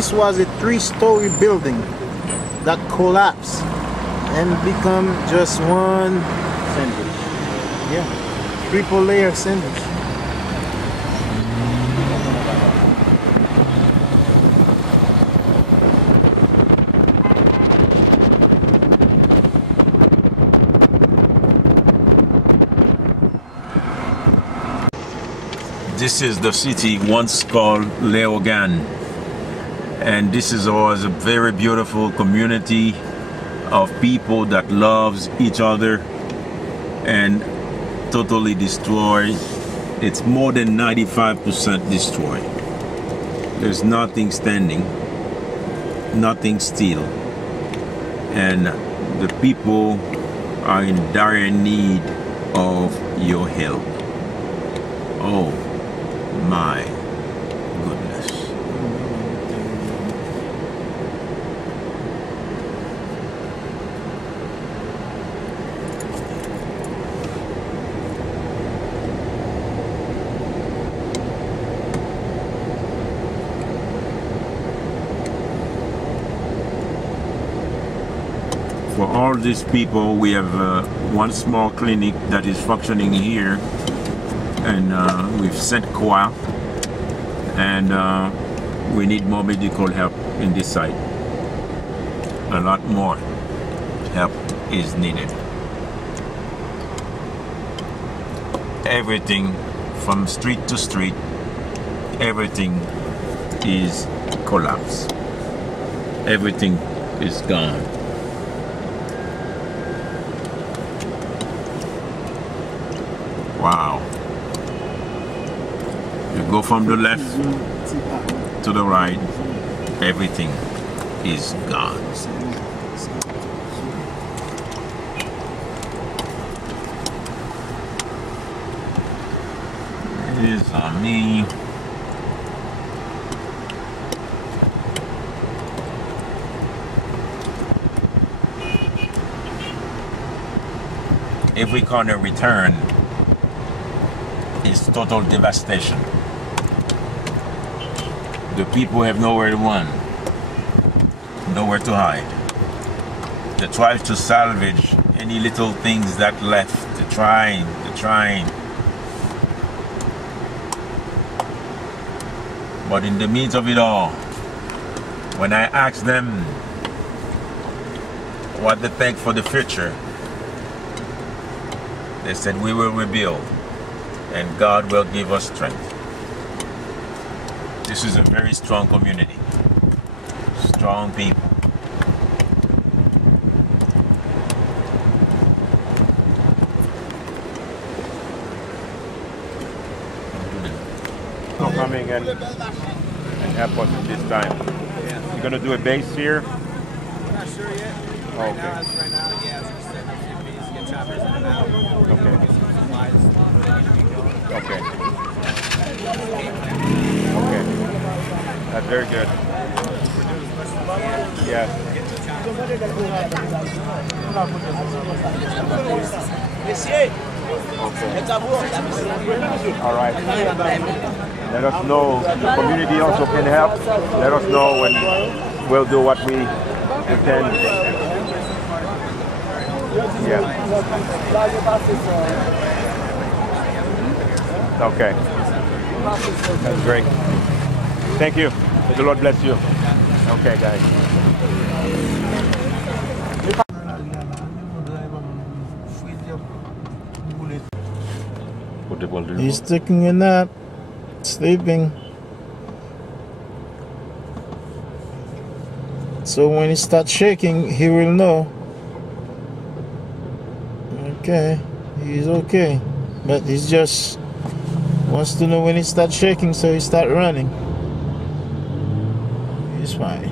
this was a 3-story building that collapsed and become just one sandwich. Yeah, triple layer sandwich. This is the city once called Leogane, and this is always a very beautiful community of people that loves each other and totally destroyed. It's more than 95% destroyed. There's nothing standing, nothing still, and the people are in dire need of your help. Oh my goodness. For all these people, we have one small clinic that is functioning here, and we've sent COA, and we need more medical help in this site. A lot more help is needed. Everything from street to street, everything is collapsed. Everything is gone. Wow. You go from the left to the right, everything is gone. It is on me. Every corner return is total devastation. The people have nowhere to run, nowhere to hide. They try to salvage any little things that left. They're trying. But in the midst of it all, when I asked them what they think for the future, they said, we will rebuild and God will give us strength. This is a very strong community, strong people. For coming and help us at this time. Yeah. You're gonna do a base here? I'm not sure yet. Oh, okay. Right now, yeah, it's just setting up shippies, get choppers in and out. Okay. Get some supplies. Okay. Okay. That's very good. Yes. Okay. All right. Let us know. The community also can help. Let us know when we'll do what we can. Yeah. Okay. That's great. Thank you. May the Lord bless you. Okay, guys. He's taking a nap, sleeping. So when he starts shaking, he will know. Okay, he's okay. But he's just wants to know when he starts shaking, so he start running. He's fine.